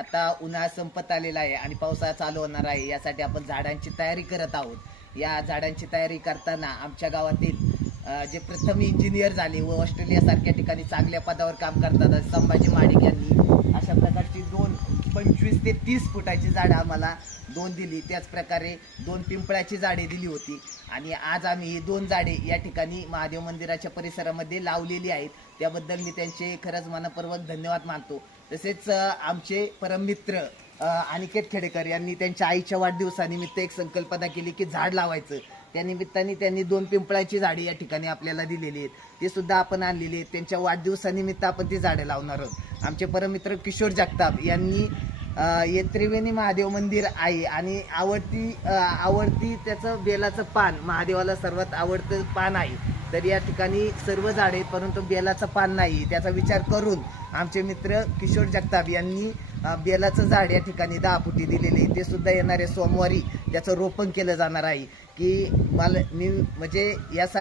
आता उन्हाळा संपत आलेला आहे आणि पावसाळा चालू होणार आहे, यासाठी आपण झाडांची तयारी करत आहोत। या झाडांची तयारी करताना आमच्या गावातील जे प्रथम इंजिनियर झाले व ऑस्ट्रेलियासारख्या ठिकाणी चांगल्या पदावर काम करतात संभाजी महाडिक यांनी अशा प्रकारची 25 ते 30 फुटाची झाडं आम्हाला 2 दिली। त्याच प्रकारे 2 पिंपळाची झाडे दिली होती आणि आज आम्ही ही 2 झाडे या ठिकाणी महादेव मंदिराच्या परिसरामध्ये लावलेली आहेत। त्याबद्दल मी त्यांचे खरंच मनपूर्वक धन्यवाद मानतो। तसेच आमचे परममित्र अनिकेत खेडेकर यांनी त्यांच्या आईच्या वाढदिवसानिमित्त एक संकल्पना केली की झाड लावायचं। त्या निमित्ताने त्यांनी 2 पिंपळाची झाडे या ठिकाणी आपल्याला दिलेली आहेत, ते सुद्धा आपण आणलेली आहेत। त्यांच्या वाढदिवसानिमित्त आपण ती झाडे लावणार आहोत। आमचे परममित्र किशोर जगताप यांनी हे त्रिवेणी महादेव मंदिर आहे आणि आवडती त्याचं बेलाचं पान, महादेवाला सर्वात आवडतं पान आहे, तर या ठिकाणी सर्व झाडे आहेत परंतु बेलाचं पान नाही। त्याचा विचार करून आमचे मित्र किशोर जगताप यांनी बेलाचं झाड या ठिकाणी 10 फुटी दिलेले, ते सुद्धा येणाऱ्या सोमवारी त्याचं रोपण केलं जाणार आहे। की मी म्हणजे या